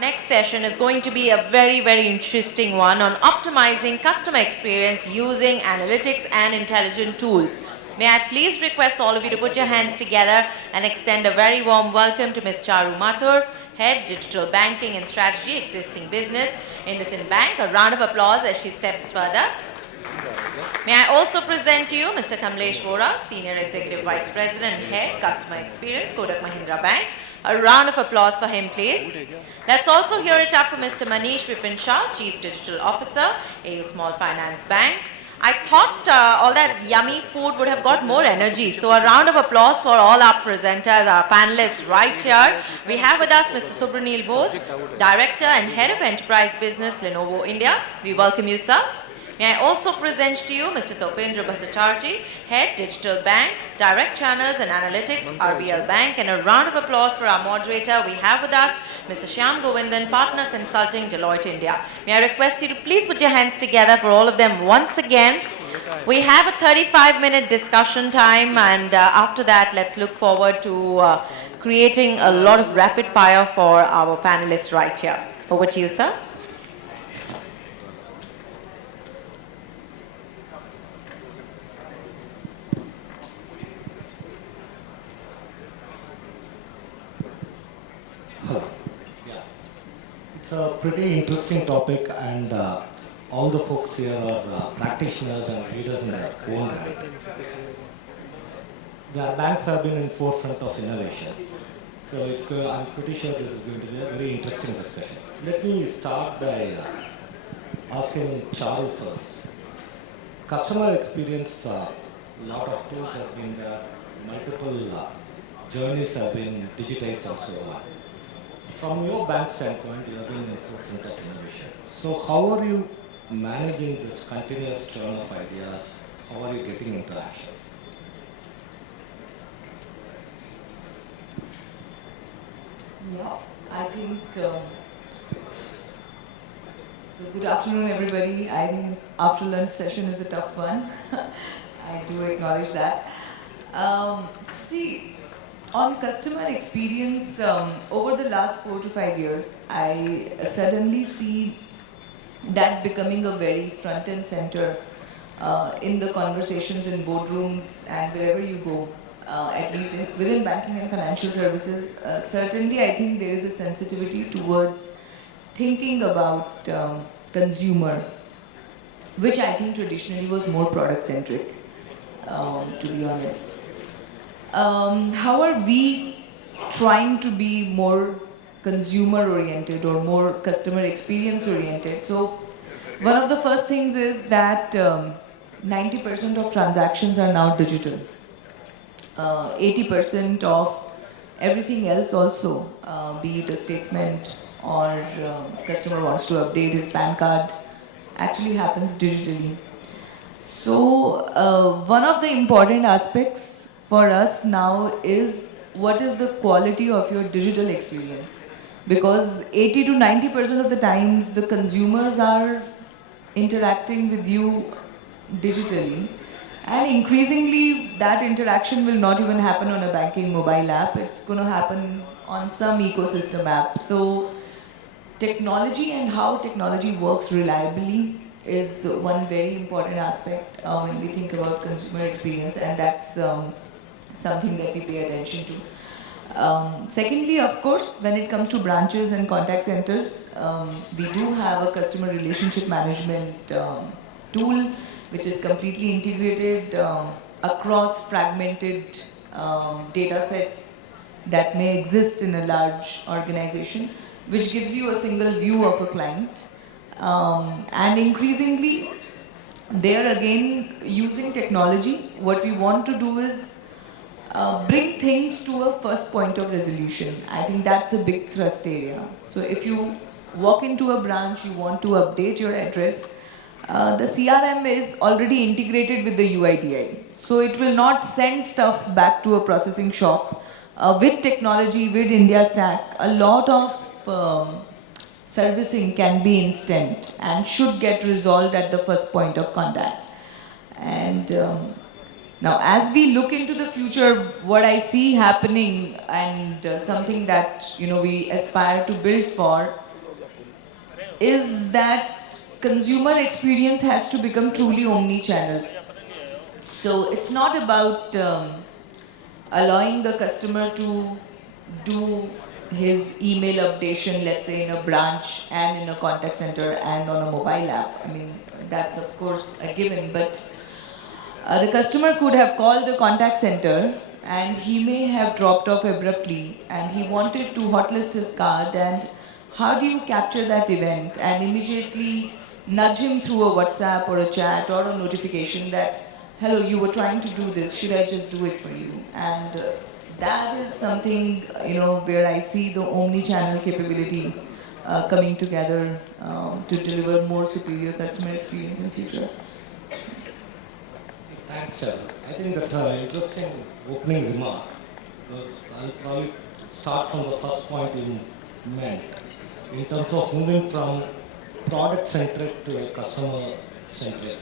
Next session is going to be a very interesting one on optimizing customer experience using analytics and intelligent tools. May I please request all of you to put your hands together and extend a very warm welcome to Ms. Charu Mathur, Head Digital Banking and Strategy, Existing Business, IndusInd Bank. A round of applause as she steps further. May I also present to you Mr. Kamlesh Vora, Senior Executive Vice President and Head, Customer Experience, Kotak Mahindra Bank. A round of applause for him, please. Let's also hear it up for Mr. Manish Vipin Shah, Chief Digital Officer, AU Small Finance Bank. I thought all that yummy food would have got more energy. So a round of applause for all our presenters, our panelists right here. We have with us Mr. Subraneel Bose, Director and Head of Enterprise Business, Lenovo India. We welcome you, sir. May I also present to you Mr. Topendra, Bhattacharjee, Head Digital Bank, Direct Channels and Analytics, RBL Bank. And a round of applause for our moderator. We have with us Mr. Shyam, Govindan, Partner Consulting, Deloitte India. May I request you to please put your hands together for all of them once again. We have a 35-minute discussion time, and after that, let's look forward to creating a lot of rapid fire for our panelists right here. Over to you, sir. It's a pretty interesting topic, and all the folks here are practitioners and leaders in their own right. The banks have been in forefront of innovation, so I'm pretty sure this is going to be a very interesting discussion. Let me start by asking Charu first. Customer experience, a lot of tools have been there, multiple journeys have been digitized and so on. From your bank standpoint, you have been in forefront of innovation. So how are you managing this continuous churn of ideas? How are you getting into action? Yeah, I think, so good afternoon everybody. I think after lunch session is a tough one. I do acknowledge that. See, on customer experience, over the last 4 to 5 years, I suddenly see that becoming a very front and center in the conversations in boardrooms and wherever you go. At least within banking and financial services, certainly I think there is a sensitivity towards thinking about consumer, which I think traditionally was more product-centric, to be honest. How are we trying to be more consumer-oriented or more customer experience-oriented? So one of the first things is that 90% of transactions are now digital. 80% of everything else also, be it a statement or customer wants to update his PAN card, actually happens digitally. So one of the important aspects for us now is what is the quality of your digital experience, because 80 to 90% of the times the consumers are interacting with you digitally. And increasingly, that interaction will not even happen on a banking mobile app. It's going to happen on some ecosystem app. So technology and how technology works reliably is one very important aspect when we think about consumer experience, and that's something that we pay attention to. Secondly, of course, when it comes to branches and contact centers, we do have a customer relationship management tool which is completely integrated across fragmented data sets that may exist in a large organization, which gives you a single view of a client. And increasingly, there again, using technology, what we want to do is bring things to a first point of resolution. I think that's a big thrust area. So if you walk into a branch, you want to update your address, the CRM is already integrated with the UIDI. So it will not send stuff back to a processing shop. With technology, with India Stack, a lot of servicing can be instant and should get resolved at the first point of contact. And now, as we look into the future, what I see happening and something that we aspire to build for is that consumer experience has to become truly omni-channel. So it's not about allowing the customer to do his email updation, let's say in a branch and in a contact center and on a mobile app. I mean, that's of course a given, but the customer could have called the contact center and he may have dropped off abruptly and he wanted to hotlist his card, and how do you capture that event and immediately nudge him through a WhatsApp or a chat or a notification that, hello, you were trying to do this, should I just do it for you? And that is something, where I see the omni-channel capability coming together to deliver more superior customer experience in future. Thanks, Charu. I think that's an interesting opening remark. Because I'll probably start from the first point you meant in terms of moving from product-centric to a customer-centric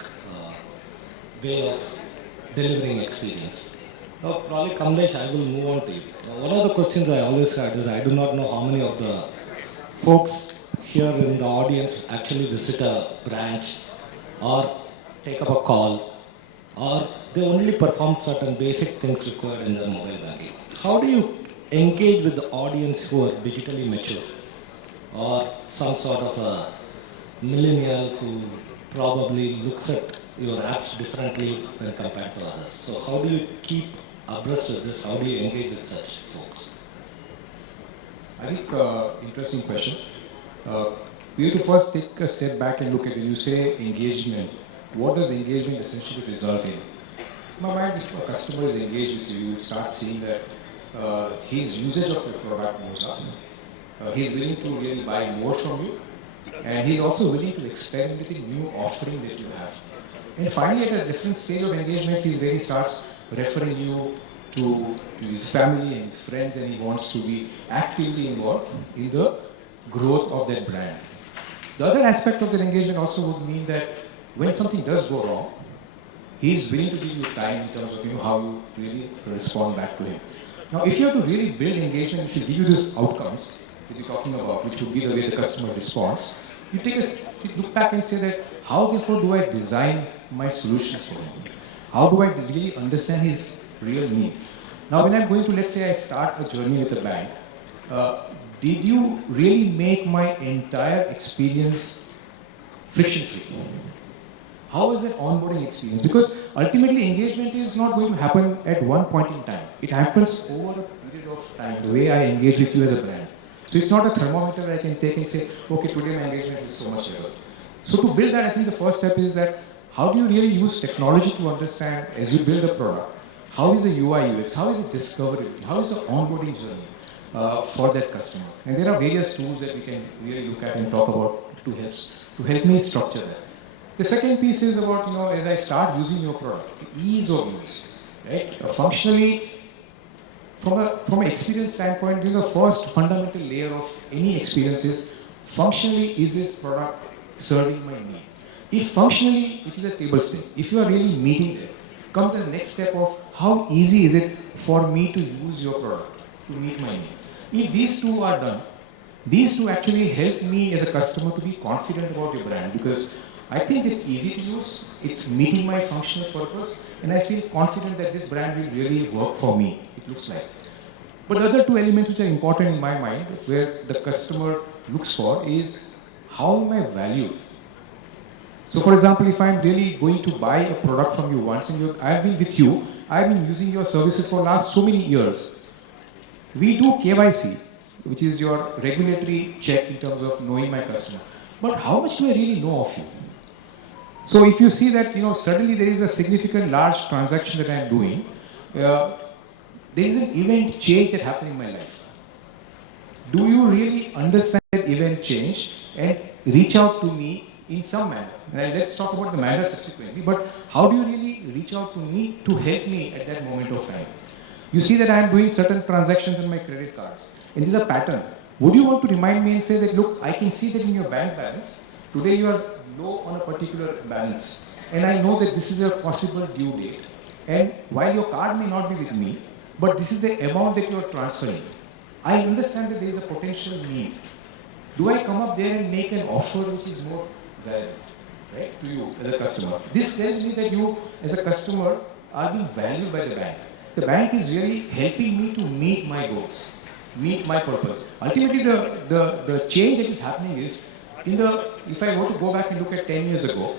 way of delivering experience. Now, probably Kamlesh, I will move on to you. One of the questions I always had is I do not know how many of the folks here in the audience actually visit a branch or take up a call, or they only perform certain basic things required in their mobile banking. How do you engage with the audience who are digitally mature or some sort of a millennial who probably looks at your apps differently when compared to others? So how do you keep abreast with this? How do you engage with such folks? I think interesting question. We have to first take a step back and look at when you say engagement, what does engagement essentially result in? In my mind, if a customer is engaged with you, you will start seeing that his usage of your product goes up. He's willing to really buy more from you, and he's also willing to experiment with the new offering that you have. And finally, at a different stage of engagement, he really starts referring you to his family and his friends, and he wants to be actively involved in the growth of that brand. The other aspect of that engagement also would mean that when something does go wrong, he's willing to give you time in terms of how you really respond back to him. Now, if you have to really build engagement, if you give you these outcomes that you're talking about, which would be the way the customer responds, you take a look back and say that, how therefore do I design my solutions for him? How do I really understand his real need? Now, when I'm going to, let's say I start a journey with a bank, did you really make my entire experience friction-free? How is that onboarding experience? Because ultimately engagement is not going to happen at one point in time. It happens over a period of time, the way I engage with you as a brand. So it's not a thermometer I can take and say, okay, today my engagement is so much better. So to build that, I think the first step is that how do you really use technology to understand, as you build a product, how is the UI UX, how is the discovery, how is the onboarding journey for that customer? And there are various tools that we can really look at and talk about to help me structure that. The second piece is about, as I start using your product, the ease of use, right? Functionally, from an experience standpoint, the first fundamental layer of any experience is, functionally, is this product serving my need? If functionally, it is a table stake, if you are really meeting it, comes the next step of how easy is it for me to use your product to meet my need. If these two are done, these two actually help me as a customer to be confident about your brand, because I think it's easy to use, it's meeting my functional purpose, and I feel confident that this brand will really work for me, it looks like. But the other two elements which are important in my mind, where the customer looks for, is how am I valued? So for example, if I'm really going to buy a product from you once, and I've been with you, I've been using your services for the last so many years. We do KYC, which is your regulatory check in terms of knowing my customer. But how much do I really know of you? So if you see that, suddenly there is a significant large transaction that I'm doing, there is an event change that happened in my life. Do you really understand that event change and reach out to me in some manner? And let's talk about the manner subsequently, but how do you really reach out to me to help me at that moment of time? You see that I am doing certain transactions on my credit cards, and there's a pattern. Would you want to remind me and say that, look, I can see that in your bank balance, today you are low on a particular balance, and I know that this is a possible due date, and while your card may not be with me, but this is the amount that you are transferring. I understand that there is a potential need. Do I come up there and make an offer which is more valuable, right, to you as a customer? This tells me that you, as a customer, are being valued by the bank. The bank is really helping me to meet my goals, meet my purpose. Ultimately, the change that is happening is, if I were to go back and look at 10 years ago,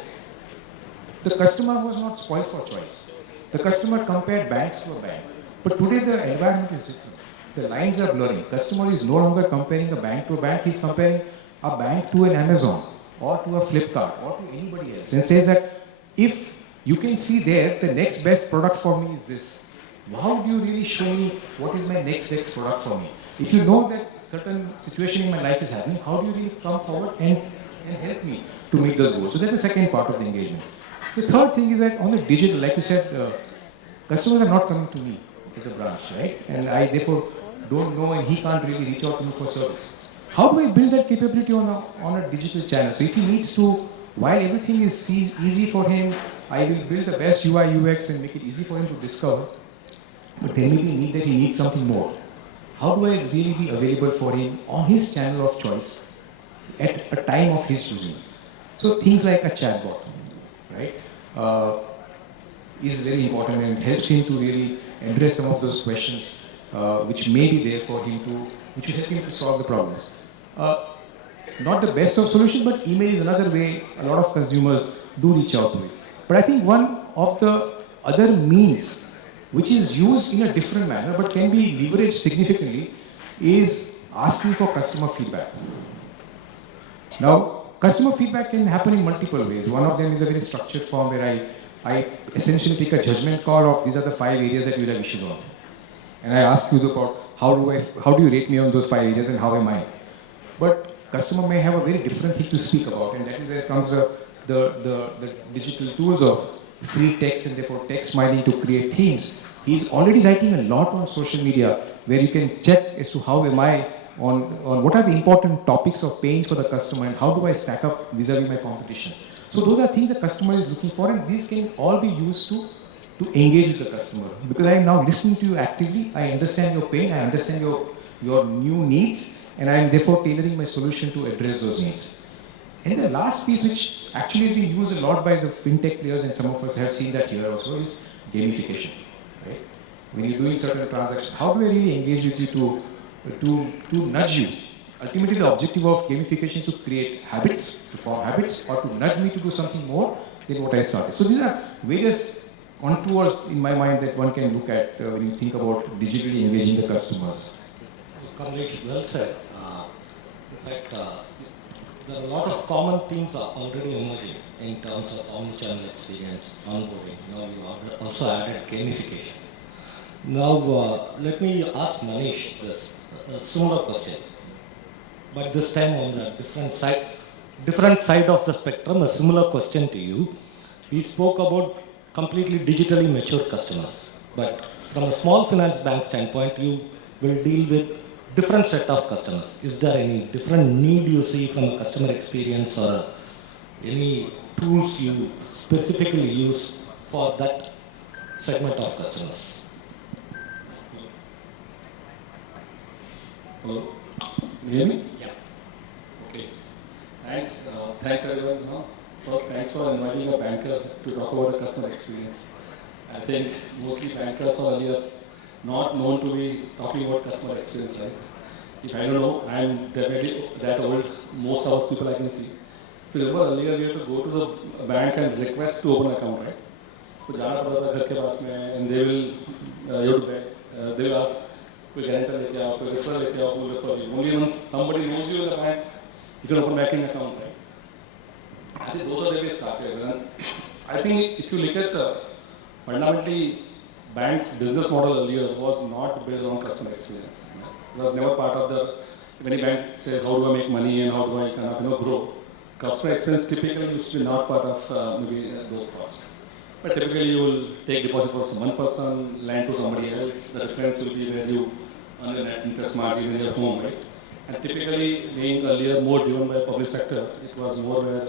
the customer was not spoiled for choice. The customer compared banks to a bank. But today the environment is different. The lines are blurring. Customer is no longer comparing a bank to a bank. He's comparing a bank to an Amazon or to a Flipkart or to anybody else, and says that if you can see there, the next best product for me is this. How do you really show me what is my next best product for me? If you know that certain situation in my life is happening, how do you really come forward and help me to meet those goals? So that's the second part of the engagement. The third thing is that on the digital, like you said, customers are not coming to me as a branch, right? And I therefore don't know, and he can't really reach out to me for service. How do I build that capability on a digital channel? So if he needs to, while everything is easy for him, I will build the best UI UX and make it easy for him to discover. But there may be a need that he needs something more. How do I really be available for him on his channel of choice at a time of his choosing? So things like a chatbot, right, is very important and helps him to really address some of those questions which may be there for him to, which will help him to solve the problems. Not the best of solutions, but email is another way a lot of consumers do reach out to me. But I think one of the other means which is used in a different manner but can be leveraged significantly is asking for customer feedback. Now, customer feedback can happen in multiple ways. One of them is a very structured form where I essentially take a judgment call of these are the 5 areas that you have issued on. And I ask you about how do you rate me on those 5 areas and how am I? But customer may have a very different thing to speak about, and that is where comes the digital tools of free text and therefore text mining to create themes. He's already writing a lot on social media where you can check as to how am I on what are the important topics of pains for the customer and how do I stack up vis-a-vis my competition. So those are things the customer is looking for, and these can all be used to engage with the customer. Because I am now listening to you actively, I understand your pain, I understand your new needs, and I am therefore tailoring my solution to address those needs. And the last piece, which actually has been used a lot by the fintech players, and some of us have seen that here also, is gamification. Right? When you're doing certain transactions, how do I really engage with you to nudge you? Ultimately, the objective of gamification is to create habits, to form habits, or to nudge me to do something more than what I started. So these are various contours in my mind that one can look at when you think about digitally engaging the customers. Kamlesh, well said. In fact, there are a lot of common themes are already emerging in terms of omnichannel experience, onboarding. Now you also added gamification. Now let me ask Manish this similar question, but this time on the different side of the spectrum. A similar question to you. We spoke about completely digitally mature customers, but from a small finance bank standpoint, you will deal with different set of customers. Is there any different need you see from a customer experience or any tools you specifically use for that segment of customers? Hello? You hear me? Yeah. Okay. Thanks. Thanks everyone. First, thanks for inviting a banker to talk about the customer experience. I think mostly bankers are earlier not known to be talking about customer experience, right? If I don't know, I'm definitely that old, most of us people I can see. If you remember earlier, we had to go to the bank and request to open an account, right? So जाना पड़ता था घर के पास में, and they will, you have to beg, they will ask, कोई guarantor लेके आओ, कोई referral लेके आओ, who will refer you. Only once somebody knows you in the bank, you can open banking account, right? I think those are the ways started. And I think if you look at fundamentally, bank's business model earlier was not built on customer experience. It was never part of the, when a bank says how do I make money and how do I kind of grow, customer experience typically used to be not part of maybe those thoughts. But typically you will take deposit from one person, lend to somebody else, the difference will be where you earn a net interest margin in your home, right? And typically being earlier more driven by public sector, it was more where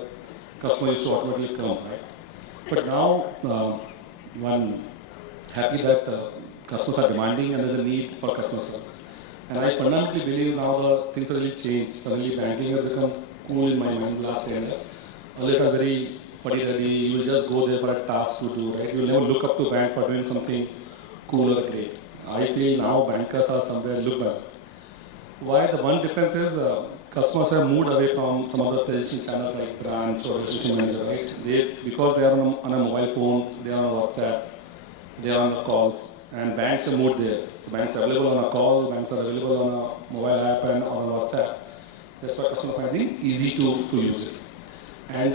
customers used to automatically come, right? But now, one happy that customers are demanding and there's a need for customer service. And I fundamentally believe now the things have really changed. Suddenly banking has become cool in my mind last 10 years. Earlier it was very fuddy-duddy, you will just go there for a task to do, right? You will never look up to bank for doing something cool or great. I feel now bankers are somewhere look back. Why? The one difference is customers have moved away from some other traditional channels like branch or relationship manager, right? Because they are on a mobile phones, they are on WhatsApp, they are on the calls, and banks are moved there. So banks are available on a call, banks are available on a mobile app and on WhatsApp. That's why customers find it easy to use it. And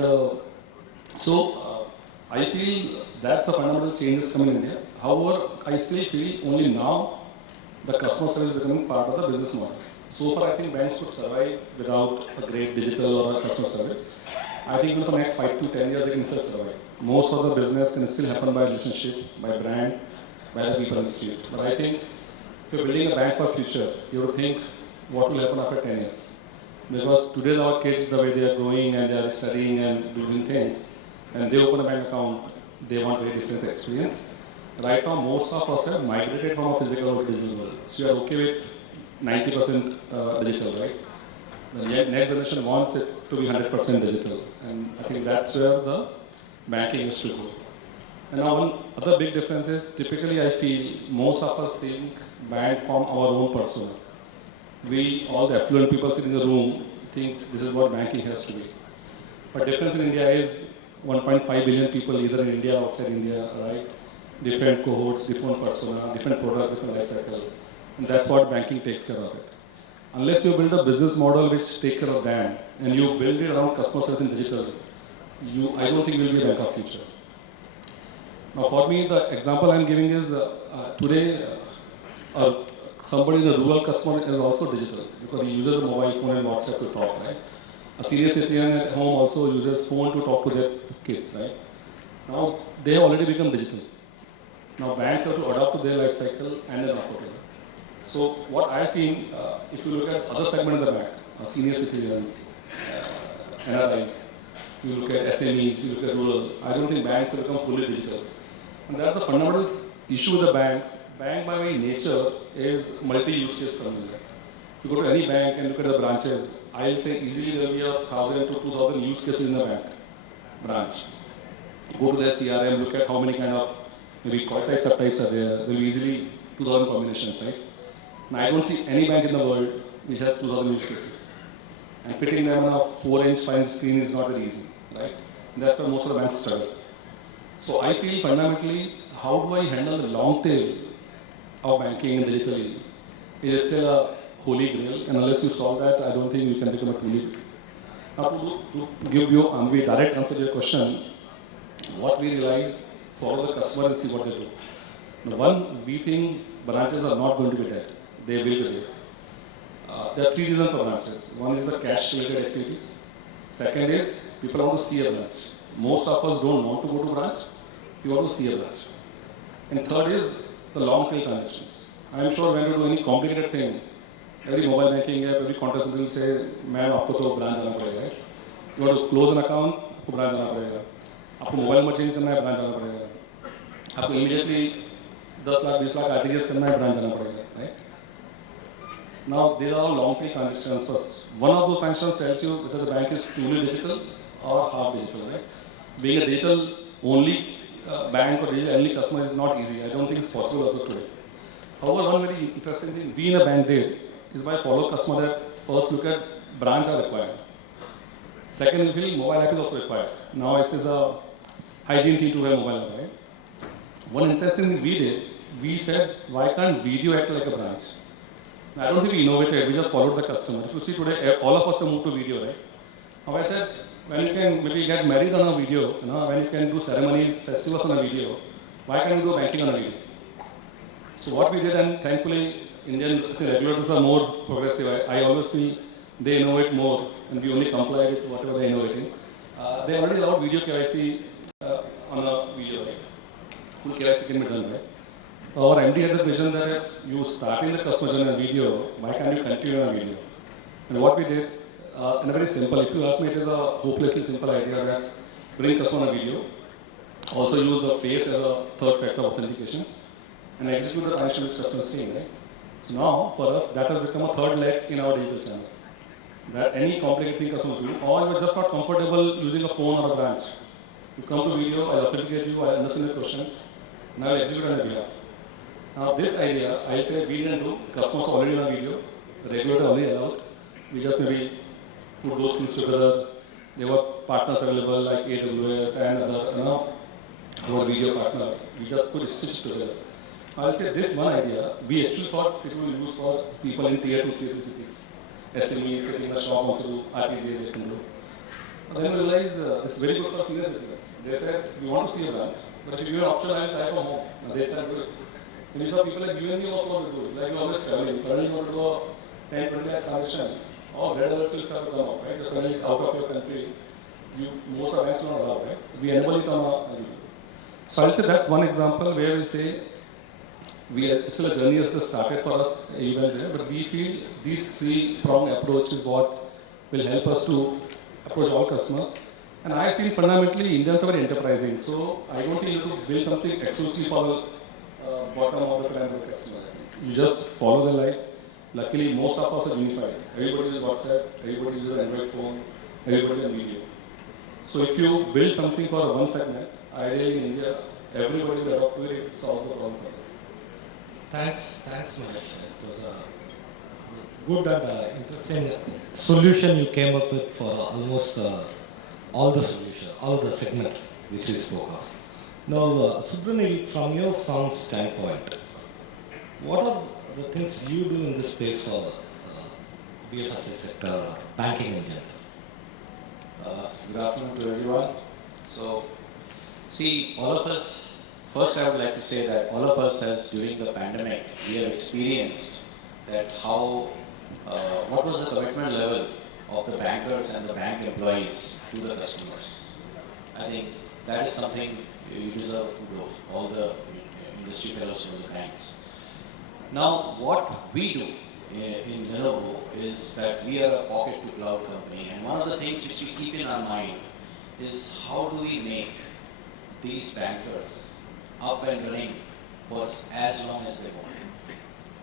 I feel that's a fundamental changes coming in India. However, I still feel only now the customer service is becoming part of the business model. So far, I think banks could survive without a great digital or a customer service. I think even for the next 5 to 10 years, they can still survive. Most of the business can still happen by relationship, by brand, by the people in the street. But I think if you're building a bank for future, you have to think what will happen after 10 years. Because today our kids, the way they are growing and they are studying and doing things, and they open a bank account, they want very different experience. Right now, most of us have migrated from a physical to digital world. So you are okay with 90% digital, right? The next generation wants it to be 100% digital. And I think that's where the banking is to go. And now one other big difference is, typically I feel most of us think bank from our own persona. We, all the affluent people sitting in the room, think this is what banking has to be. But difference in India is 1.5 billion people either in India or outside India, right? Different cohorts, different persona, different products, different life cycle. And that's what banking takes care of it. Unless you build a business model which takes care of that, and you build it around customer service and digital, I don't think you will be a bank of future. Now for me, the example I'm giving is today, somebody in a rural customer is also digital because he uses a mobile phone and WhatsApp to talk, right? A senior citizen at home also uses phone to talk to their kids, right? Now they have already become digital. Now banks have to adapt to their life cycle and then offer to them. So what I've seen, if you look at other segments of the bank, senior citizens, NRIs, you look at SMEs, you look at rural, I don't think banks have become fully digital. And that's a fundamental issue with the banks. Bank by very nature is multi-use case company. If you go to any bank and look at the branches, I'll say easily there will be 1,000 to 2,000 use cases in the bank branch. Go to their CRM, look at how many kind of maybe call types, subtypes are there. There will be easily 2,000 combinations, right? Now I don't see any bank in the world which has 2,000 use cases. And fitting them on a 4-inch, 5-inch screen is not very easy, right? And that's where most of the banks struggle. So I feel fundamentally, how do I handle the long tail of banking digitally? It is still a holy grail, and unless you solve that, I don't think you can become a truly big. Now to give you a very direct answer to your question, what we realize, follow the customer and see what they do. Now, one, we think branches are not going to be dead. They will be there. There are 3 reasons for branches. One is the cash-related activities. Second is people want to see a branch. Most of us don't want to go to branch. We want to see a branch. And third is the long-tail transactions. I am sure when you do any complicated thing, every mobile banking app, every contact center will say, "Ma'am, आपको तो branch जाना पड़ेगा." Right? You want to close an account, आपको branch जाना पड़ेगा. आपको mobile number change करना है, branch जाना पड़ेगा. आपको immediately 10 लाख 20 लाख RTGS करना है, branch जाना पड़ेगा. Right? Now, these are all long-tail transactions. So one of those transactions tells you whether the bank is truly digital or half digital, right? Being a digital-only bank or digital-only customer is not easy. I don't think it's possible also today. However, one very interesting thing we in a bank did is by follow customer that first look at branch are required. Second, we feel mobile app is also required. Now it is a hygiene thing to have mobile app, right? One interesting thing we did, we said, why can't video act like a branch? I don't think we innovated, we just followed the customer. If you see today, all of us have moved to video, right? Now I said, when you can maybe get married on a video, when you can do ceremonies, festivals on a video, why can't you do banking on a video? So what we did, and thankfully, Indian regulators are more progressive. I always feel they innovate more, and we only comply with whatever they're innovating. They already allowed video KYC on a video, right? Full KYC can be done, right? So our MD had the vision that if you start in the customer journey on video, why can't you continue on video? And what we did, in a very simple, if you ask me, it is a hopelessly simple idea that bring customer on a video, also use the face as a third factor of authentication, and execute the transaction which customer is seeing, right? So now, for us, that has become a third leg in our digital channel. That any complicated thing customers do, or you're just not comfortable using a phone or a branch. You come to video, I authenticate you, I understand your questions, and I'll execute on your behalf. Now this idea, I'll say we didn't do, customers are already on video, regulator already allowed, we just maybe put those things together. There were partners available like AWS and other, our video partner. We just put stitch together. I'll say this one idea, we actually thought it will be used for people in tier 2, tier 3 cities. SMEs sitting in a shop want to do RTGS they can do. And then we realized it's very good for senior citizens. They said, we want to see a branch, but if you give an option, I'll try from home. And they said, good. And you saw people like you and me also want to do it. Like you always traveling, suddenly you want to go 10, 20 lakh transaction. Oh, red alerts will start to come out, right? You're suddenly out of your country. Most of banks do not allow, right? We enable it on a video. So I'll say that's one example where we say, still a journey has just started for us even there, but we feel these three-pronged approach is what will help us to approach all customers. And I see fundamentally Indians are very enterprising, so I don't think you have to build something exclusively for the bottom of the pyramid customer. You just follow the life. Luckily, most of us are unified. Everybody uses WhatsApp, everybody uses an Android phone, everybody on video. So if you build something for one segment, ideally in India, everybody will adopt it, it solves the problem. Thanks, Manish. It was a good and interesting solution you came up with for almost all the segments which we spoke of. Now, Subraneel, from your firm's standpoint, what are the things you do in this space for BFSI sector or banking in general? Good afternoon to everyone. So, see, all of us, first I would like to say that all of us as during the pandemic, we have experienced that how, what was the commitment level of the bankers and the bank employees to the customers. I think that is something you deserve kudos, all the industry fellows from the banks. Now, what we do in Lenovo is that we are a pocket to cloud company, and one of the things which we keep in our mind is how do we make these bankers up and running for as long as they want,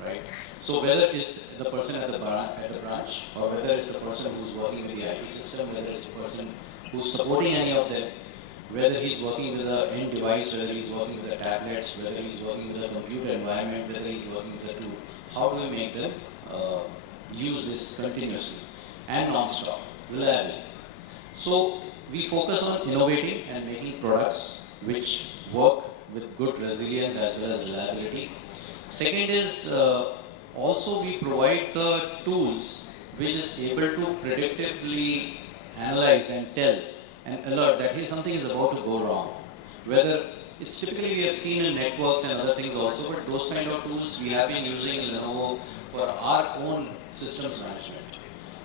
right? So whether it's the person at the branch, or whether it's the person who's working with the IT system, whether it's the person who's supporting any of them, whether he's working with an end device, whether he's working with the tablets, whether he's working with a computer environment, whether he's working with a tool, how do we make them use this continuously and non-stop, reliably? So we focus on innovating and making products which work with good resilience as well as reliability. Second is also we provide the tools which is able to predictively analyze and tell and alert that hey, something is about to go wrong. Whether it's typically we have seen in networks and other things also, but those kind of tools we have been using in Lenovo for our own systems management.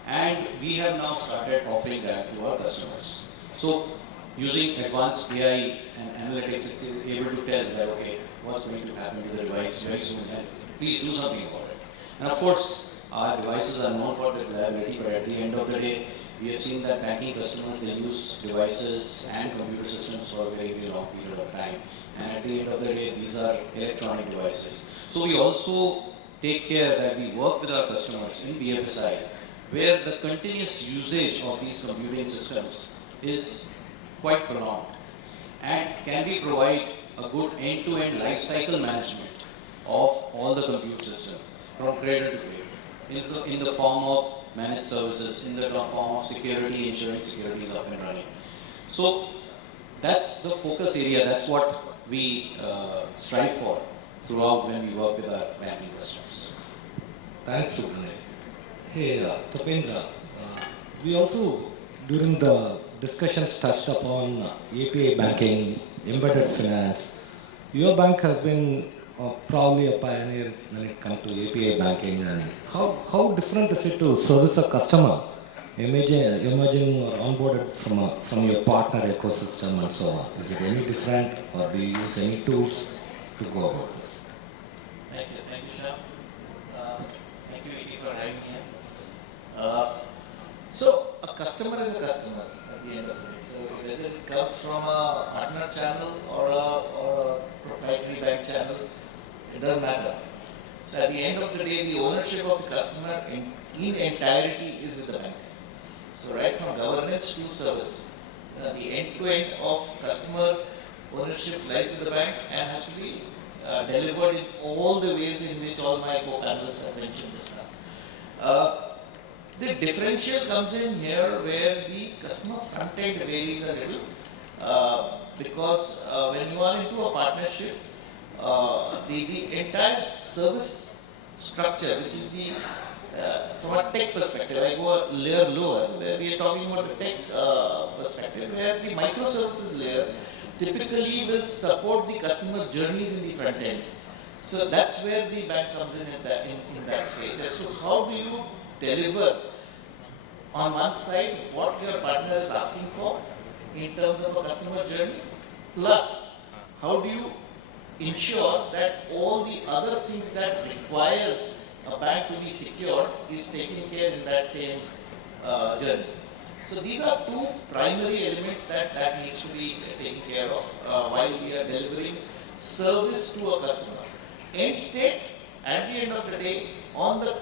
And we have now started offering that to our customers. So using advanced AI and analytics, it's able to tell that okay, what's going to happen to the device very soon, and please do something about it. And of course, our devices are known for the reliability, but at the end of the day, we have seen that banking customers, they use devices and computer systems for a very, very long period of time. And at the end of the day, these are electronic devices. So we also take care that we work with our customers in BFSI, where the continuous usage of these computing systems is quite prolonged. And can we provide a good end-to-end life cycle management of all the compute system from cradle to grave in the form of managed services, in the form of security, insurance security is up and running. So that's the focus area, that's what we strive for throughout when we work with our banking customers. Thanks, Subraneel. Hey, Topendra, we also, during the discussions touched upon API banking, embedded finance. Your bank has been probably a pioneer when it comes to API banking. And how different is it to service a customer, emerging or onboarded from your partner ecosystem and so on? Is it any different, or do you use any tools to go about this? Thank you, Shyam. Thank you, Vipin, for having me here. So a customer is a customer at the end of the day. So whether it comes from a partner channel or a proprietary bank channel, it doesn't matter. So at the end of the day, the ownership of the customer in entirety is with the bank. So right from governance to service, the end-to-end of customer ownership lies with the bank and has to be delivered in all the ways in which all my co-panelists have mentioned just now. The differential comes in here where the customer front end varies a little because when you are into a partnership, the entire service structure, which is the from a tech perspective, I go a layer lower, where we are talking about the tech perspective, where the microservices layer typically will support the customer journeys in the front end. So that's where the bank comes in that stage. As to how do you deliver on one side what your partner is asking for in terms of a customer journey, plus how do you ensure that all the other things that requires a bank to be secured is taken care in that same journey. So these are two primary elements that needs to be taken care of while we are delivering service to a customer. End state, at the end of the day, on the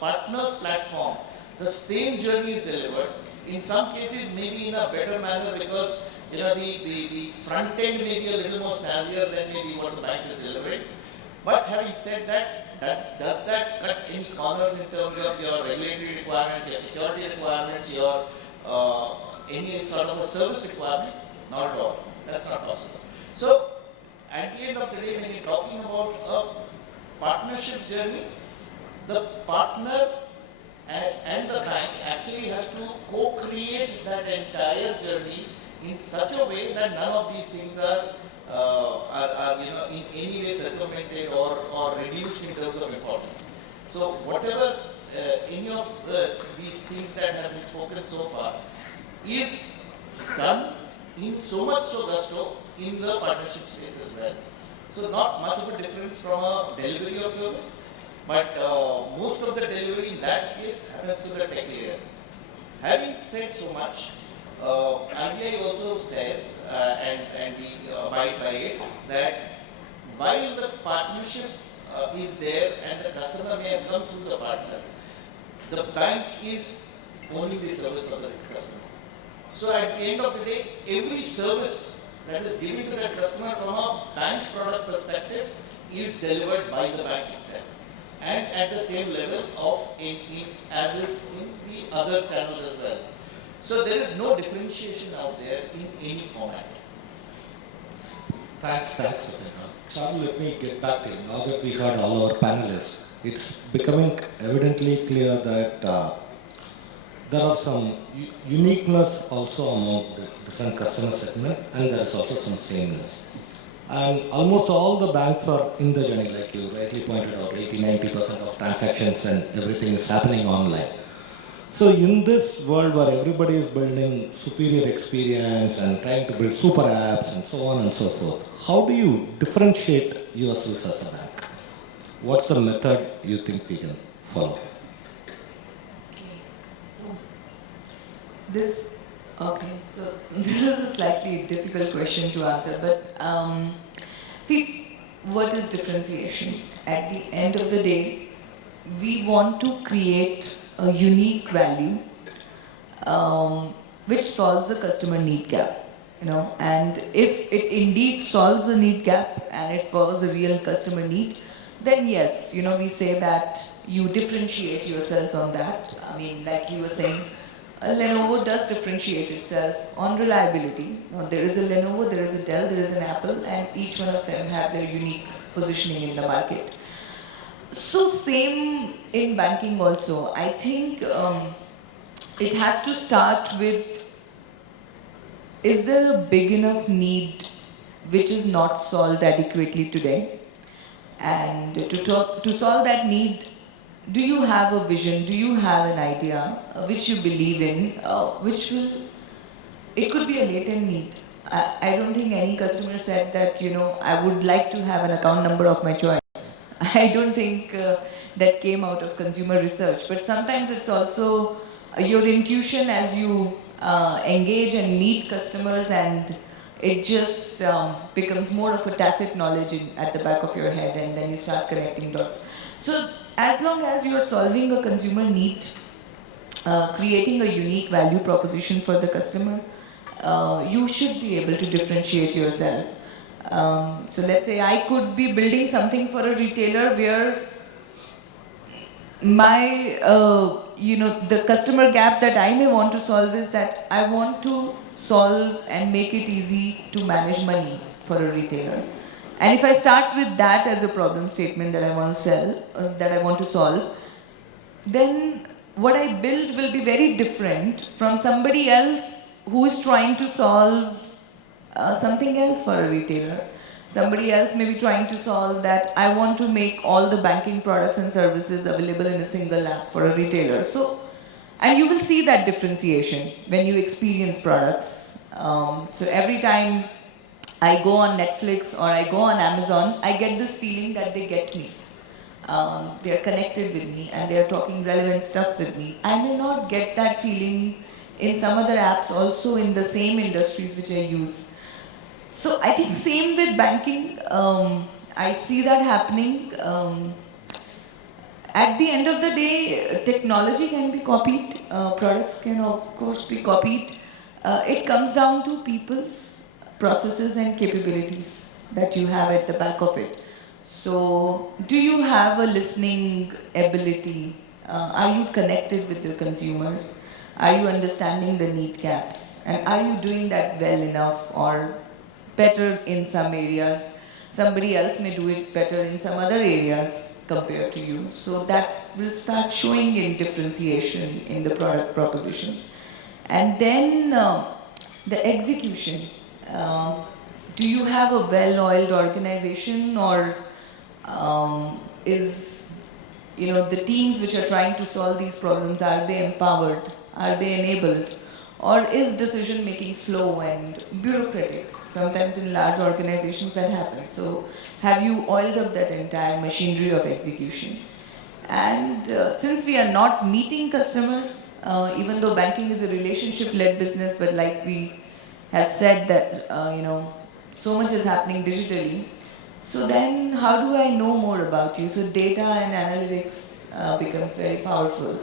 partner's platform, the same journey is delivered. In some cases, maybe in a better manner because the front end may be a little more snazzier than maybe what the bank is delivering. But having said that, does that cut any corners in terms of your regulatory requirements, your security requirements, your any sort of a service requirement? Not at all. That's not possible. So, at the end of the day, when you're talking about a partnership journey, the partner and the bank actually has to co-create that entire journey in such a way that none of these things are in any way circumvented or reduced in terms of importance. So whatever any of these things that have been spoken so far is done in so much so gusto in the partnership space as well. So not much of a difference from a delivery of service, but most of the delivery in that case happens to the tech layer. Having said so much, RBI also says, and we abide by it, that while the partnership is there and the customer may have come through the partner, the bank is owning the service of the customer. So at the end of the day, every service that is given to that customer from a bank product perspective is delivered by the bank itself, and at the same level of as is in the other channels as well. So there is no differentiation out there in any format. Thanks, Topendra. Charu, let me get back to you. Now that we heard all our panelists, it's becoming evidently clear that there are some uniqueness also among the different customer segment, and there is also some sameness. And almost all the banks are in the journey, like you rightly pointed out, 80-90% of transactions and everything is happening online. So in this world where everybody is building superior experience and trying to build super apps and so on and so forth, how do you differentiate yourself as a bank? What's the method you think we can follow? So this is a slightly difficult question to answer, but see, what is differentiation? At the end of the day, we want to create a unique value which solves a customer need gap, and if it indeed solves a need gap and it was a real customer need, then yes, we say that you differentiate yourselves on that. I mean, like you were saying, Lenovo does differentiate itself on reliability. There is a Lenovo, there is a Dell, there is an Apple, and each one of them have their unique positioning in the market. So same in banking also. I think it has to start with, is there a big enough need which is not solved adequately today? And to solve that need, do you have a vision? Do you have an idea which you believe in, it could be a latent need. I don't think any customer said that, I would like to have an account number of my choice. I don't think that came out of consumer research, but sometimes it's also your intuition as you engage and meet customers and It just becomes more of a tacit knowledge at the back of your head, and then you start connecting dots. So as long as you're solving a consumer need, creating a unique value proposition for the customer, you should be able to differentiate yourself. So let's say I could be building something for a retailer where my, the customer gap that I may want to solve is that I want to solve and make it easy to manage money for a retailer. And if I start with that as a problem statement that I want to sell, that I want to solve, then what I build will be very different from somebody else who is trying to solve something else for a retailer. Somebody else may be trying to solve that I want to make all the banking products and services available in a single app for a retailer. So, and you will see that differentiation when you experience products. So every time I go on Netflix or I go on Amazon, I get this feeling that they get me. They are connected with me and they are talking relevant stuff with me. I may not get that feeling in some other apps also in the same industries which I use. So I think same with banking. I see that happening. At the end of the day, technology can be copied. Products can of course be copied. It comes down to people's processes and capabilities that you have at the back of it. So, do you have a listening ability? Are you connected with your consumers? Are you understanding the need gaps? And are you doing that well enough or better in some areas? Somebody else may do it better in some other areas compared to you. So that will start showing in differentiation in the product propositions. And then the execution. Do you have a well-oiled organization, or is, the teams which are trying to solve these problems, are they empowered? Are they enabled? Or is decision making slow and bureaucratic? Sometimes in large organizations that happens. So have you oiled up that entire machinery of execution? And since we are not meeting customers, even though banking is a relationship-led business, but like we have said that, so much is happening digitally. So then how do I know more about you? So data and analytics becomes very powerful.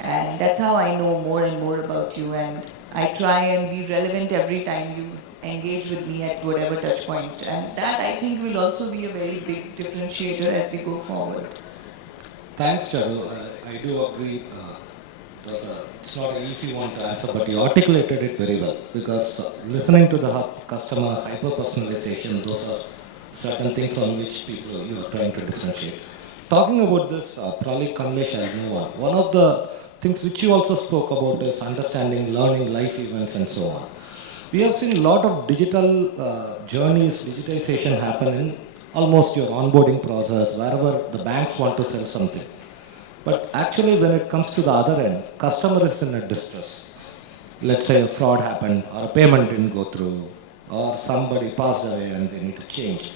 And that's how I know more and more about you. And I try and be relevant every time you engage with me at whatever touch point. And that I think will also be a very big differentiator as we go forward. Thanks, Charu. I do agree. It's not an easy one to answer, but you articulated it very well. Because listening to the customer, hyper-personalization, those are certain things on which you are trying to differentiate. Talking about this, probably Kamlesh, I know one of the things which you also spoke about is understanding, learning, life events and so on. We have seen a lot of digital journeys, digitization happen in almost your onboarding process, wherever the banks want to sell something. But actually when it comes to the other end, customer is in a distress. Let's say a fraud happened, or a payment didn't go through, or somebody passed away and they need to change.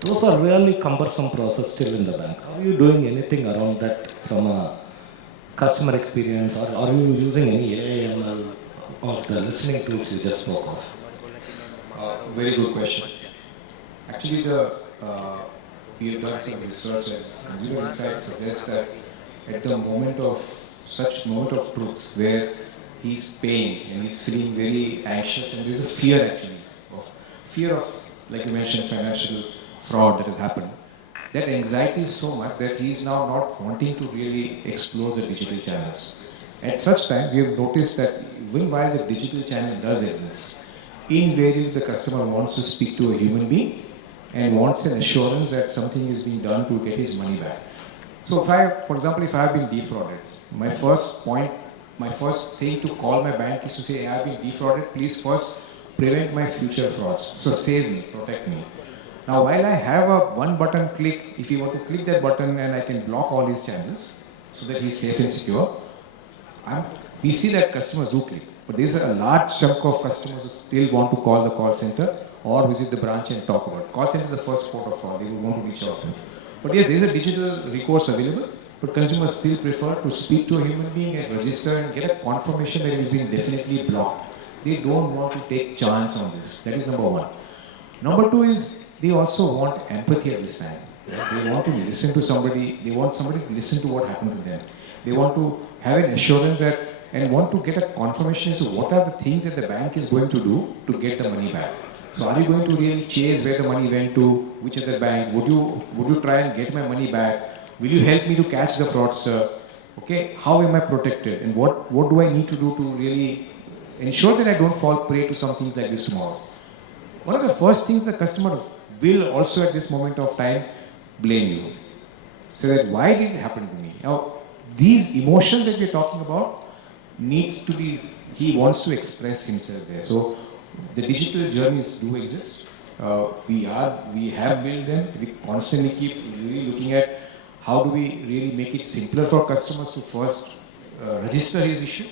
Those are really cumbersome process still in the bank. Are you doing anything around that from a customer experience, or are you using any AI, ML, or the listening tools you just spoke of? Very good question. Actually, we have done some research and consumer insights suggest that at the moment of truth where he's paying and he's feeling very anxious, and there's a fear of, like you mentioned, financial fraud that has happened. That anxiety is so much that he's now not wanting to really explore the digital channels. At such time, we have noticed that even while the digital channel does exist, invariably the customer wants to speak to a human being and wants an assurance that something is being done to get his money back. So for example, if I have been defrauded, my first thing to call my bank is to say, I have been defrauded, please first prevent my future frauds. So save me, protect me. Now while I have a one button click, if you want to click that button and I can block all these channels so that he's safe and secure, we see that customers do click. But there's a large chunk of customers who still want to call the call center or visit the branch and talk about it. Call center is the first port of call, they will want to reach out to you. But yes, there is a digital recourse available, but consumers still prefer to speak to a human being and register and get a confirmation that it is being definitely blocked They don't want to take chance on this. That is number one. Number two is they also want empathy at this time. They want to listen to somebody. They want somebody to listen to what happened to them. They want to have an assurance that and want to get a confirmation as to what are the things that the bank is going to do to get the money back. So are you going to really chase where the money went to, which other bank? Would you try and get my money back? Will you help me to catch the fraudster? Okay, how am I protected? And what do I need to do to really ensure that I don't fall prey to some things like this tomorrow? One of the first things the customer will also at this moment of time blame you. So that why did it happen to me? Now, these emotions that we're talking about needs to be, he wants to express himself there. So the digital journeys do exist. We have built them. We constantly keep really looking at how do we really make it simpler for customers to first register his issue,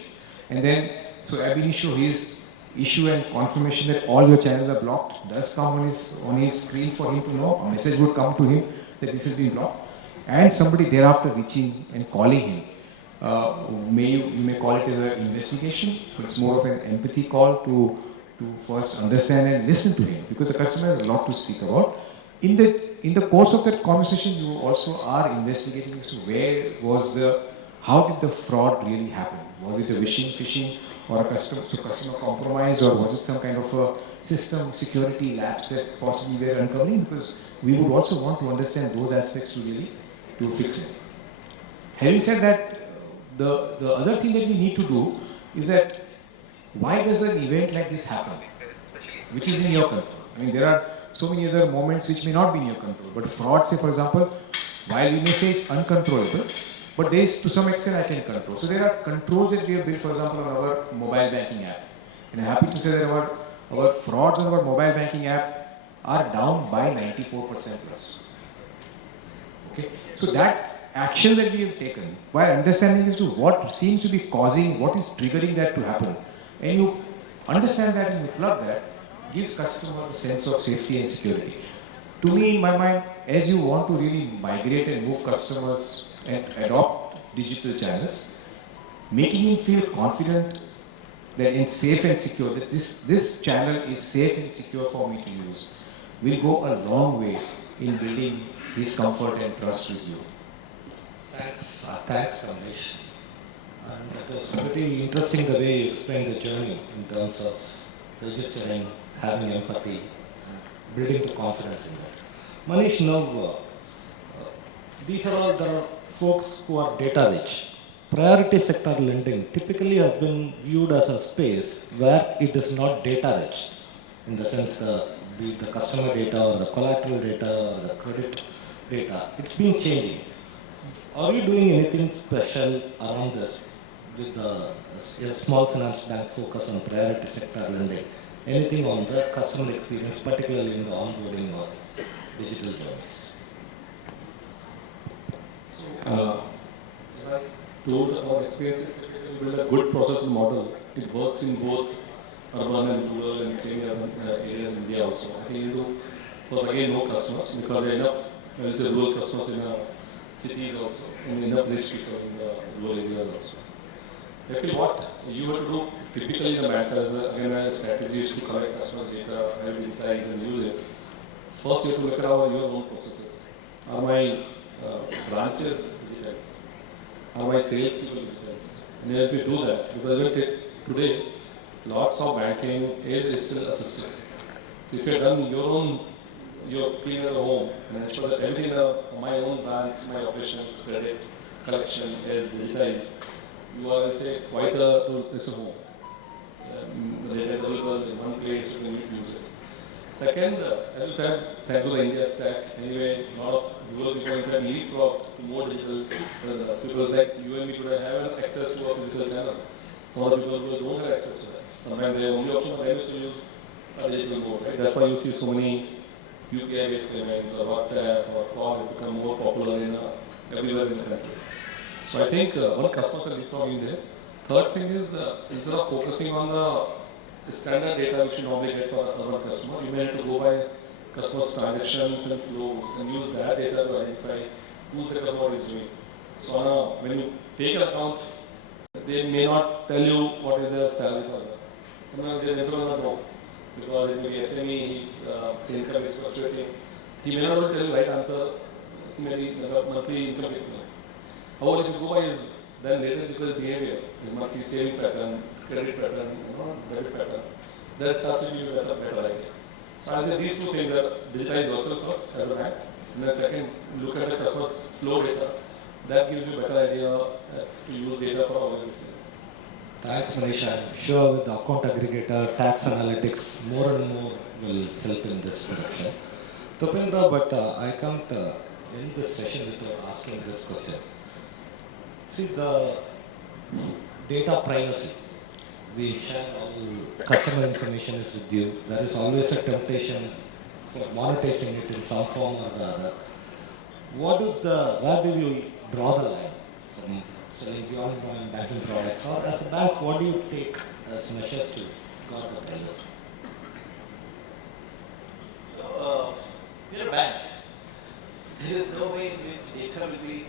and then so ab initio his issue and confirmation that all your channels are blocked does come on his screen for him to know. A message would come to him that this has been blocked, and somebody thereafter reaching and calling him. You may call it as an investigation, but it's more of an empathy call to first understand and listen to him, because the customer has a lot to speak about. In the course of that conversation, you also are investigating as to how did the fraud really happen? Was it a phishing, or a customer compromise, or was it some kind of a system security lapse that possibly we are uncovering? Because we would also want to understand those aspects to fix it. Having said that, the other thing that we need to do is that why does an event like this happen, which is in your control? I mean, there are so many other moments which may not be in your control. But fraud, say for example, while we may say it's uncontrollable, but there is to some extent I can control. So there are controls that we have built, for example, on our mobile banking app. And I'm happy to say that our frauds on our mobile banking app are down by 94% plus. Okay, so that action that we have taken, by understanding as to what seems to be causing, what is triggering that to happen, and you understand that and you plug that, gives customer a sense of safety and security. To me, in my mind, as you want to really migrate and move customers and adopt digital channels, making him feel confident that it's safe and secure, that this channel is safe and secure for me to use, will go a long way in building his comfort and trust with you. Thanks, Kamlesh. And that was pretty interesting the way you explained the journey in terms of registering, having empathy, and building the confidence in that. Manish, now, there are folks who are data rich. Priority sector lending typically has been viewed as a space where it is not data rich, in the sense be it the customer data or the collateral data or the credit data. It's been changing. Are you doing anything special around this with the small finance bank focus on priority sector lending? Anything on the customer experience, particularly in the onboarding or digital journeys? As I told, our experience is to build a good process model. It works in both urban and rural and semi-urban areas in India also. I think you do, first again, no customers, because there are enough, let's say, rural customers in cities also, and enough risk people in the rural areas also. Actually, what you have to do typically in the bank as a strategy is to collect customers' data, digitize and use it. First, you have to look at your own processes. Are my branches digitized? Are my sales people digitized? And if you do that, because today, lots of banking is still assisted. If you have done your clean your home and ensure that everything in my own branch, my operations, credit, collection is digitized, you are, let's say, quite it's a home. The data is available in one place, you can use it. Second, as you said, thanks to the India stack, anyway, a lot of rural people can leapfrog to more digital channels. People like you and me today have access to a physical channel. Some other people don't have access to that. Sometimes the only option for them is to use a digital mode, right? That's why you see so many UPI-based payments or WhatsApp or call has become more popular everywhere in the country. So I think one customers are leapfrogging there. Third thing is instead of focusing on the standard data which you normally get for urban customer, you may have to go by customers' transactions and flows and use that data to identify who's the customer is doing. So now when you take an account, they may not tell you what is their salary for Sometimes they themselves not know because it may be SME, his income is fluctuating. He may not be able to tell you right answer. He may be the monthly income. However, if you go by his then later because behavior, his monthly saving pattern, credit pattern, debit pattern, that starts to give you a better idea. So I say these two things are digitize yourself first as a bank, and then second, look at the customer's flow data. That gives you a better idea to use data for all of these things. Thanks, Manish. I'm sure with the account aggregator, tax analytics, more and more will help in this direction. Topendra, but I can't end this session without asking this question. See, the data privacy. We share all customer information is with you. There is always a temptation for monetizing it in some form or the other. Where do you draw the line from selling beyond banking products? Or as a bank, what do you take as measures to guard the privacy? So, we're a bank. There is no way in which data will be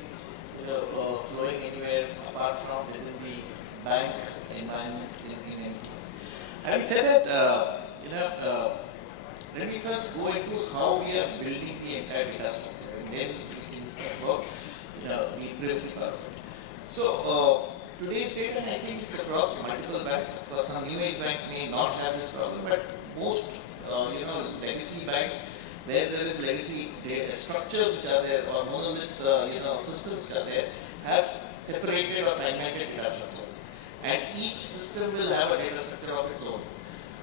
flowing anywhere apart from within the bank environment in any case. Having said that, let me first go into how we are building the entire data structure, and then we can talk about the privacy part of it. So today's data, I think it's across multiple banks. Of course, some new age banks may not have this problem, but most legacy banks, where there is legacy data structures which are there, or monolith systems which are there, have separated or fragmented data structures, and each system will have a data structure of its own.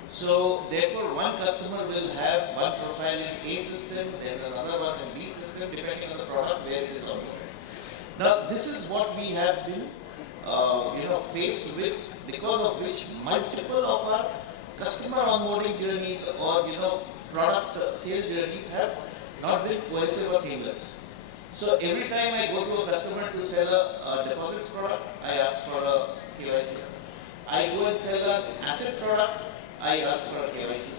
So therefore, one customer will have one profile in A system, then another one in B system, depending on the product where it is operated. Now, this is what we have been, faced with, because of which multiple of our customer onboarding journeys or product sales journeys have not been cohesive or seamless. So every time I go to a customer to sell a deposits product, I ask for a KYC. I go and sell an asset product, I ask for a KYC.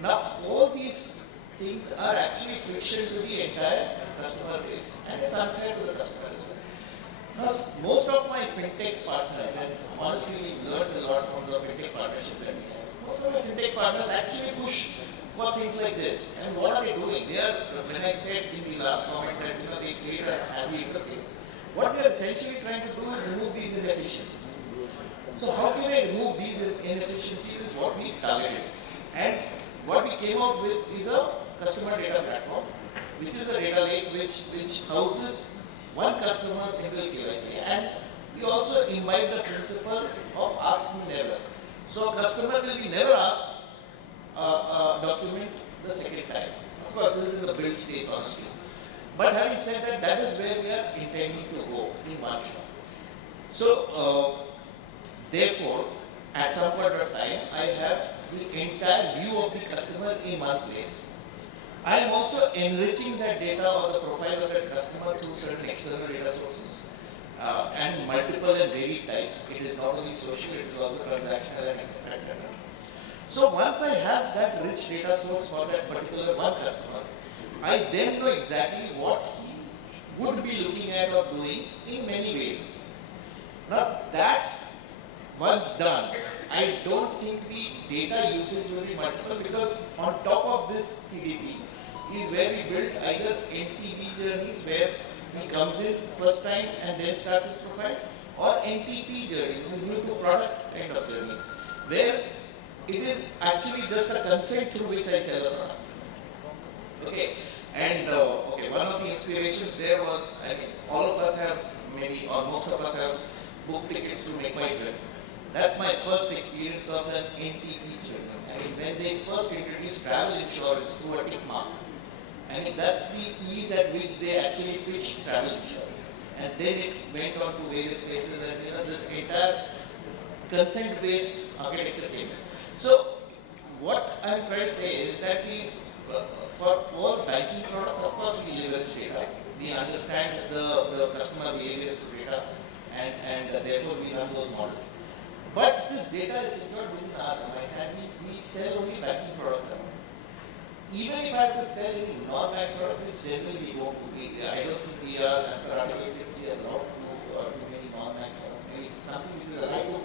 Now, all these things are actually friction to the entire customer base, and it's unfair to the customer as well. Now, most of my fintech partners, and honestly, we learned a lot from the fintech partnership that we have. Most of my fintech partners actually push for things like this. And what are they doing? They are, when I said in the last comment that they create a SASE interface, what they are essentially trying to do is remove these inefficiencies. So how can I remove these inefficiencies is what we targeted. And what we came out with is a customer data platform, which is a data lake which houses one customer single KYC, and we also imbibe the principle of ask me never. So a customer will be never asked document the second time. Of course, this is in the build stage, honestly. But having said that, that is where we are intending to go in one shot. So, therefore, at some point of time, I have the entire view of the customer in one place. I am also enriching that data or the profile of that customer through certain external data sources and multiple and varied types. It is not only social, it is also transactional and etc. etc. So once I have that rich data source for that particular one customer, I then know exactly what he would be looking at or doing in many ways. Now that once done, I don't think the data usage will be multiple, because on top of this CDP is where we build either NTP journeys where he comes in first time and then starts his profile, or NTP journeys, which is new to product kind of journeys, where it is actually just a consent through which I sell a product. Okay, and one of the inspirations there was, all of us have maybe, or most of us have booked tickets to make my trip. That's my first experience of an NTP journey. When they first introduced travel insurance through a tick mark, that's the ease at which they actually pitched travel insurance. And then it went on to various places, and this entire consent-based architecture came in. So what I'm trying to say is that for all banking products, of course, we leverage data. We understand the customer behavior through data, and therefore we run those models. But this data is secured within our domains, and we sell only banking products. Even if I have to sell any non-bank product, which generally we don't do. I don't think we are, as per Article 6, we are allowed to do many non-bank products. Maybe something which is allowed to,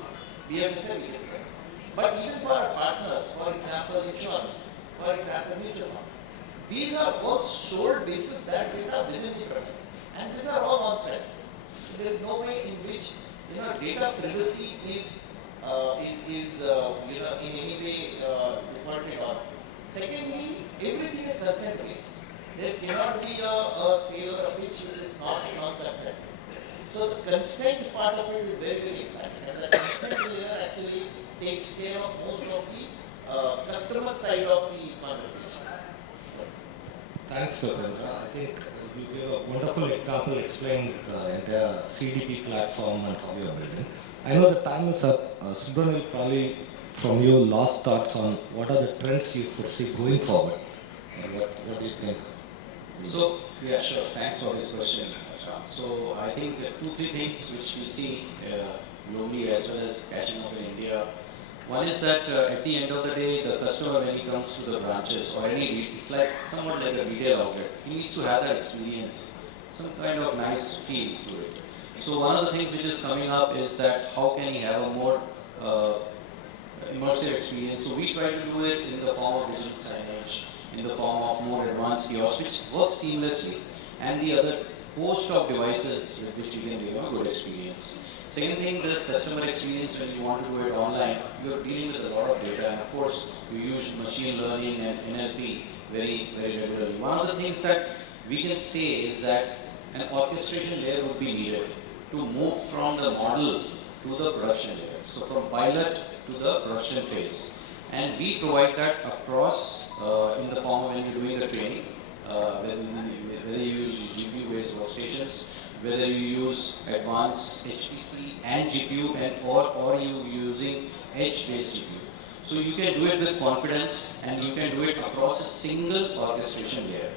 we have to sell, we can sell. But even for our partners, for example, insurance, for example, mutual funds, these are all sold basis that data within the premise. And these are all on-prem. So there is no way in which data privacy is in any way defaulted on. Secondly, everything is consent-based. There cannot be a sale or a pitch which is not non-consent. So the consent part of it is very, very important. And the consent layer actually takes care of most of the customer side of the conversation. Yes. Thanks, Topendra. I think you gave a wonderful example, explained the entire CDP platform and how you are building. I know the time is up. Subraneel, probably from your last thoughts on what are the trends you foresee going forward. What do you think? So, yeah, sure. Thanks for this question, Shah. So, I think 2-3 things which we see globally as well as catching up in India. One is that at the end of the day, the customer, when he comes to the branches or it's like somewhat like a retail outlet. He needs to have that experience, some kind of nice feel to it. So one of the things which is coming up is that how can he have a more immersive experience. So we try to do it in the form of digital signage, in the form of more advanced kiosks, which works seamlessly, and the other host of devices with which you can give a good experience. Same thing, this customer experience when you want to do it online, you're dealing with a lot of data, and of course, you use machine learning and NLP very, very regularly. One of the things that we can say is that an orchestration layer would be needed to move from the model to the production layer. So from pilot to the production phase. And we provide that across in the form of when you're doing the training, whether you use GPU-based workstations, whether you use advanced HPC and GPU, or you using edge-based GPU. So you can do it with confidence, and you can do it across a single orchestration layer.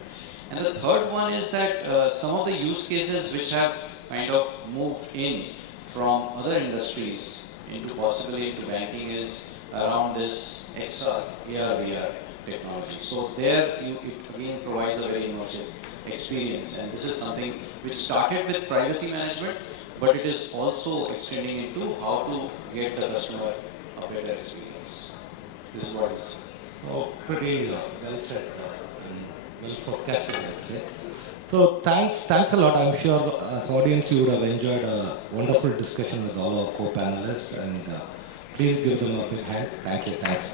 And the third one is that some of the use cases which have kind of moved in from other industries into possibly into banking is around this XR, AR, VR technology. So there it again provides a very immersive experience, and this is something which started with privacy management, but it is also extending into how to get the customer a better experience. This is what it's. Oh, pretty well said, and well forecasted, let's say. So thanks a lot. I'm sure as audience you would have enjoyed a wonderful discussion with all our co-panelists, and please give them a big hand. Thank you. Thanks.